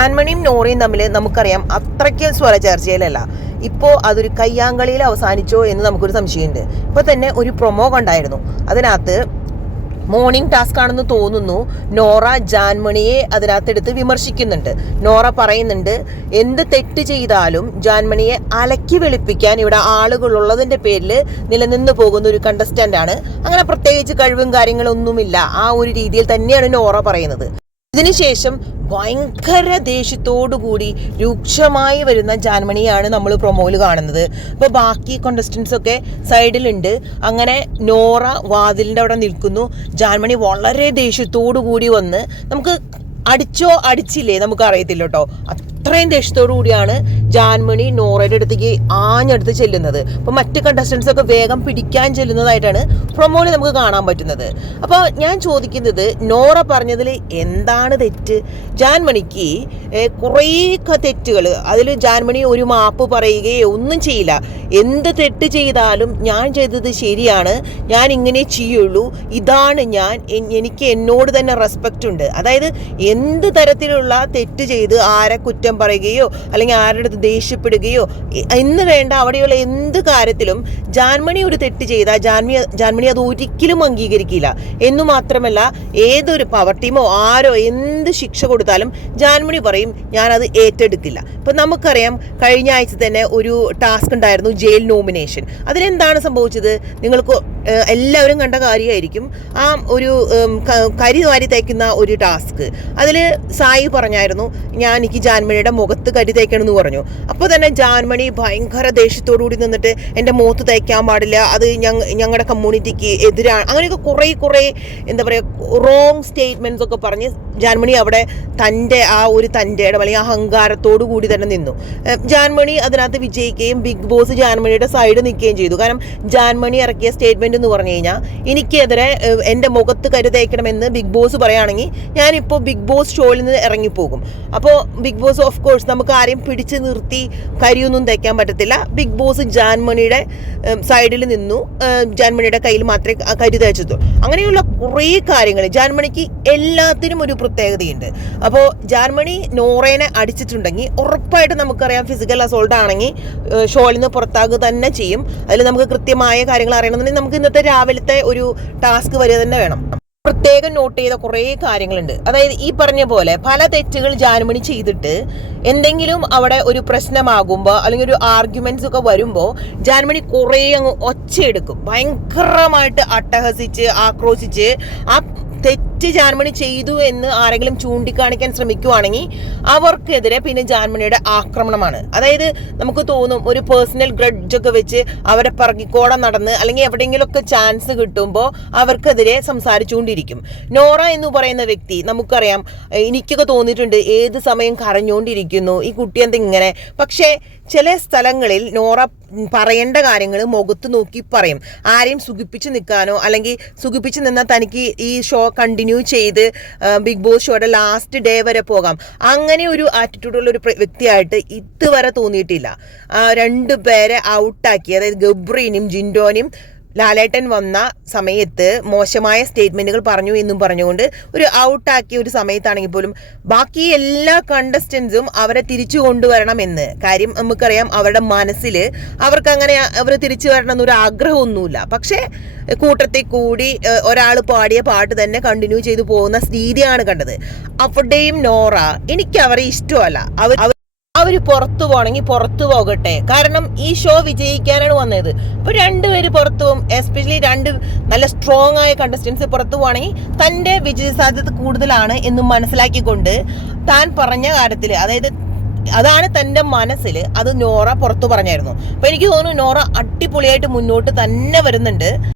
ജാൻമണിയും നോറയും തമ്മിൽ നമുക്കറിയാം അത്രയ്ക്കും സ്വരചേർച്ചയിലല്ല. ഇപ്പോൾ അതൊരു കയ്യാങ്കളിയിൽ അവസാനിച്ചോ എന്ന് നമുക്കൊരു സംശയമുണ്ട്. ഇപ്പോൾ തന്നെ ഒരു പ്രൊമോ കണ്ടായിരുന്നു. അതിനകത്ത് മോർണിംഗ് ടാസ്ക് ആണെന്ന് തോന്നുന്നു. നോറ ജാൻമണിയെ അതിനകത്തെടുത്ത് വിമർശിക്കുന്നുണ്ട്. നോറ പറയുന്നുണ്ട്, എന്ത് തെറ്റ് ചെയ്താലും ജാൻമണിയെ അലക്കി വെളുപ്പിക്കാൻ ഇവിടെ ആളുകളുള്ളതിൻ്റെ പേരിൽ നിലനിന്ന് പോകുന്ന ഒരു കണ്ടസ്റ്റൻ്റ് ആണ്. അങ്ങനെ പ്രത്യേകിച്ച് കഴിവും കാര്യങ്ങളൊന്നുമില്ല. ആ ഒരു രീതിയിൽ തന്നെയാണ് നോറ പറയുന്നത്. ഇതിനുശേഷം ഭയങ്കര ദേഷ്യത്തോടുകൂടി രൂക്ഷമായി വരുന്ന ജാൻമണിയാണ് നമ്മൾ പ്രൊമോയിൽ കാണുന്നത്. ഇപ്പോൾ ബാക്കി കോണ്ടസ്റ്റൻസ് ഒക്കെ സൈഡിലുണ്ട്. അങ്ങനെ നോറ വാതിലിൻ്റെ അവിടെ നിൽക്കുന്നു. ജാൻമണി വളരെ ദേഷ്യത്തോടു കൂടി വന്ന്, നമുക്ക് അടിച്ചോ അടിച്ചില്ലേ നമുക്ക് അറിയത്തില്ല കേട്ടോ, അത്രയും ദേഷ്യത്തോടു കൂടിയാണ് ജാൻമണി നോറയുടെ അടുത്തേക്ക് ആഞ്ഞടുത്ത് ചെല്ലുന്നത്. അപ്പോൾ മറ്റ് കണ്ടസ്റ്റൻസ് ഒക്കെ വേഗം പിടിക്കാൻ ചെല്ലുന്നതായിട്ടാണ് പ്രൊമോയിൽ നമുക്ക് കാണാൻ പറ്റുന്നത്. അപ്പോൾ ഞാൻ ചോദിക്കുന്നത്, നോറ പറഞ്ഞതിൽ എന്താണ് തെറ്റ്? ജാൻമണിക്ക് കുറേ തെറ്റുകൾ, അതിൽ ജാൻമണി ഒരു മാപ്പ് പറയുകയോ ഒന്നും ചെയ്യില്ല. എന്ത് തെറ്റ് ചെയ്താലും ഞാൻ ചെയ്തത് ശരിയാണ്, ഞാൻ ഇങ്ങനെ ചെയ്യുള്ളൂ, ഇതാണ് ഞാൻ, എനിക്ക് എന്നോട് തന്നെ റെസ്പെക്റ്റ് ഉണ്ട്. അതായത് എന്ത് തരത്തിലുള്ള തെറ്റ് ചെയ്ത് ആരെ കുറ്റം പറയുകയോ അല്ലെങ്കിൽ ആരുടെ അടുത്ത് ദേഷ്യപ്പെടുകയോ എന്ന് വേണ്ട, അവിടെയുള്ള എന്ത് കാര്യത്തിലും ജാൻമണി ഒരു തെറ്റ് ചെയ്താൽ ജാൻമണി അത് ഒരിക്കലും അംഗീകരിക്കില്ല. എന്നു മാത്രമല്ല, ഏതൊരു പവർ ടീമോ ആരോ എന്ത് ശിക്ഷ കൊടുത്താലും ജാൻമണി പറയും ഞാനത് ഏറ്റെടുക്കില്ല. ഇപ്പം നമുക്കറിയാം, കഴിഞ്ഞ ആഴ്ച തന്നെ ഒരു ടാസ്ക് ഉണ്ടായിരുന്നു, ജയിൽ നോമിനേഷൻ. അതിലെന്താണ് സംഭവിച്ചത്? നിങ്ങൾക്ക് എല്ലാവരും കണ്ട കാര്യമായിരിക്കും. ആ ഒരു കരി വാരി തേക്കുന്ന ഒരു ടാസ്ക്, അതിൽ സായി പറഞ്ഞായിരുന്നു, എനിക്ക് ജാൻമണിയുടെ മുഖത്ത് കരി തേക്കണമെന്ന് പറഞ്ഞു. അപ്പോൾ തന്നെ ജാൻമണി ഭയങ്കര ദേഷ്യത്തോടു കൂടി നിന്നിട്ട് എൻ്റെ മുഖത്ത് തേക്കാൻ പാടില്ല, അത് ഞങ്ങളുടെ കമ്മ്യൂണിറ്റിക്ക് എതിരാണ്, അങ്ങനെയൊക്കെ കുറേ എന്താ പറയുക റോങ് സ്റ്റേറ്റ്മെൻറ്റ്സ് ഒക്കെ പറഞ്ഞ് ജാൻമണി അവിടെ തൻ്റെ ആ ഒരു തൻ്റെ ഇടം അല്ലെങ്കിൽ അഹങ്കാരത്തോടു കൂടി തന്നെ നിന്നു. ജാൻമണി അതിനകത്ത് വിജയിക്കുകയും ബിഗ് ബോസ് ജാൻമണിയുടെ സൈഡ് നിൽക്കുകയും ചെയ്തു. കാരണം ജാൻമണി ഇറക്കിയ സ്റ്റേറ്റ്മെൻറ്റ് എന്ന് പറഞ്ഞു കഴിഞ്ഞാൽ, എനിക്കെതിരെ എൻ്റെ മുഖത്ത് കരി തേക്കണമെന്ന് ബിഗ് ബോസ് പറയുകയാണെങ്കിൽ ഞാനിപ്പോൾ ബിഗ് ബോസ് ഷോയിൽ നിന്ന് ഇറങ്ങിപ്പോകും. അപ്പോൾ ബിഗ് ബോസ് ഓഫ് കോഴ്സ് നമുക്ക് ആരെയും പിടിച്ച് നിർത്തി കരിയൊന്നും തേക്കാൻ പറ്റത്തില്ല. ബിഗ് ബോസ് ജാൻമണിയുടെ സൈഡിൽ നിന്നു, ജാൻമണിയുടെ കയ്യിൽ മാത്രമേ കരി തേച്ചെത്തുള്ളൂ. അങ്ങനെയുള്ള കുറേ കാര്യങ്ങൾ, ജാൻമണിക്ക് എല്ലാത്തിനും ഒരു പ്രത്യേകതയുണ്ട്. അപ്പോൾ ജാൻമണി നോറേനെ അടിച്ചിട്ടുണ്ടെങ്കിൽ ഉറപ്പായിട്ട് നമുക്കറിയാം ഫിസിക്കൽ അസോൾട്ട് ആണെങ്കിൽ ഷോയിൽ നിന്ന് പുറത്താകുക തന്നെ ചെയ്യും. അതിൽ നമുക്ക് കൃത്യമായ കാര്യങ്ങൾ അറിയണമെന്നുണ്ടെങ്കിൽ നമുക്ക് ഇന്നത്തെ രാവിലത്തെ ഒരു ടാസ്ക് വരിക തന്നെ വേണം. പ്രത്യേകം നോട്ട് ചെയ്ത കുറേ കാര്യങ്ങളുണ്ട്. അതായത് ഈ പറഞ്ഞ പോലെ പല തെറ്റുകൾ ജാൻമണി ചെയ്തിട്ട് എന്തെങ്കിലും അവിടെ ഒരു പ്രശ്നമാകുമ്പോൾ അല്ലെങ്കിൽ ഒരു ആർഗ്യുമെന്റ്സ് ഒക്കെ വരുമ്പോൾ ജാൻമണി കുറേ അങ്ങ് ഒച്ചയെടുക്കും, ഭയങ്കരമായിട്ട് അട്ടഹസിച്ച് ആക്രോശിച്ച് ആ തെറ്റ് ജാൻമണി ചെയ്തു എന്ന് ആരെങ്കിലും ചൂണ്ടിക്കാണിക്കാൻ ശ്രമിക്കുവാണെങ്കിൽ അവർക്കെതിരെ പിന്നെ ജാൻമണിയുടെ ആക്രമണമാണ്. അതായത് നമുക്ക് തോന്നും ഒരു പേഴ്സണൽ ഗ്രഡ്ജ് ഒക്കെ വെച്ച് അവരെ പറകിക്കോടെ നടന്ന് അല്ലെങ്കിൽ എവിടെയെങ്കിലുമൊക്കെ ചാൻസ് കിട്ടുമ്പോൾ അവർക്കെതിരെ സംസാരിച്ചുകൊണ്ടിരിക്കും. നോറ എന്ന് പറയുന്ന വ്യക്തി നമുക്കറിയാം, എനിക്കൊക്കെ തോന്നിയിട്ടുണ്ട് ഏത് സമയം കരഞ്ഞുകൊണ്ടിരിക്കുന്നു ഈ കുട്ടി എന്തിങ്ങനെ. പക്ഷേ ചില സ്ഥലങ്ങളിൽ നോറ പറയേണ്ട കാര്യങ്ങൾ മുഖത്ത് നോക്കി പറയും. ആരെയും സുഖിപ്പിച്ച് നിൽക്കാനോ അല്ലെങ്കിൽ സുഖിപ്പിച്ച് നിന്നാൽ തനിക്ക് ഈ ഷോ കണ്ടിന്യൂ ചെയ്ത് ബിഗ് ബോസ് ഷോയുടെ ലാസ്റ്റ് ഡേ വരെ പോകാം, അങ്ങനെ ഒരു ആറ്റിറ്റ്യൂഡുള്ള ഒരു വ്യക്തിയായിട്ട് ഇതുവരെ തോന്നിയിട്ടില്ല. രണ്ടുപേരെ ഔട്ടാക്കി, അതായത് ഗബ്രീനും ജിൻഡോനും ലാലേട്ടൻ വന്ന സമയത്ത് മോശമായ സ്റ്റേറ്റ്മെന്റുകൾ പറഞ്ഞു എന്നും പറഞ്ഞുകൊണ്ട് ഒരു ഔട്ടാക്കിയ ഒരു സമയത്താണെങ്കിൽ പോലും ബാക്കി എല്ലാ കണ്ടസ്റ്റൻസും അവരെ തിരിച്ചു കൊണ്ടുവരണമെന്ന് കാര്യം നമുക്കറിയാം. അവരുടെ മനസ്സിൽ അവർക്ക് അങ്ങനെ അവർ തിരിച്ചു വരണം എന്നൊരു ആഗ്രഹമൊന്നുമില്ല. പക്ഷേ കൂട്ടത്തിൽ കൂടി ഒരാൾ പാടിയ പാട്ട് തന്നെ കണ്ടിന്യൂ ചെയ്തു പോകുന്ന രീതിയാണ് കണ്ടത്. അവിടെയും നോറ, എനിക്ക് അവരെ ഇഷ്ടമല്ല. അവർ പുറത്തു പോകണമെങ്കിൽ പുറത്തു പോകട്ടെ, കാരണം ഈ ഷോ വിജയിക്കാനാണ് വന്നത്. അപ്പോൾ രണ്ടുപേര് പുറത്തു പോകും, എസ്പെഷ്യലി രണ്ട് നല്ല സ്ട്രോങ് ആയ കണ്ടസ്റ്റൻസ് പുറത്തു പോകണമെങ്കിൽ തൻ്റെ വിജയ സാധ്യത കൂടുതലാണ് എന്ന് മനസ്സിലാക്കിക്കൊണ്ട് താൻ പറഞ്ഞ കാര്യത്തിൽ, അതായത് അതാണ് തൻ്റെ മനസ്സിൽ, അത് നോറ പുറത്തു പറഞ്ഞായിരുന്നു. അപ്പോൾ എനിക്ക് തോന്നുന്നു നോറ അടിപൊളിയായിട്ട് മുന്നോട്ട് തന്നെ വരുന്നുണ്ട്.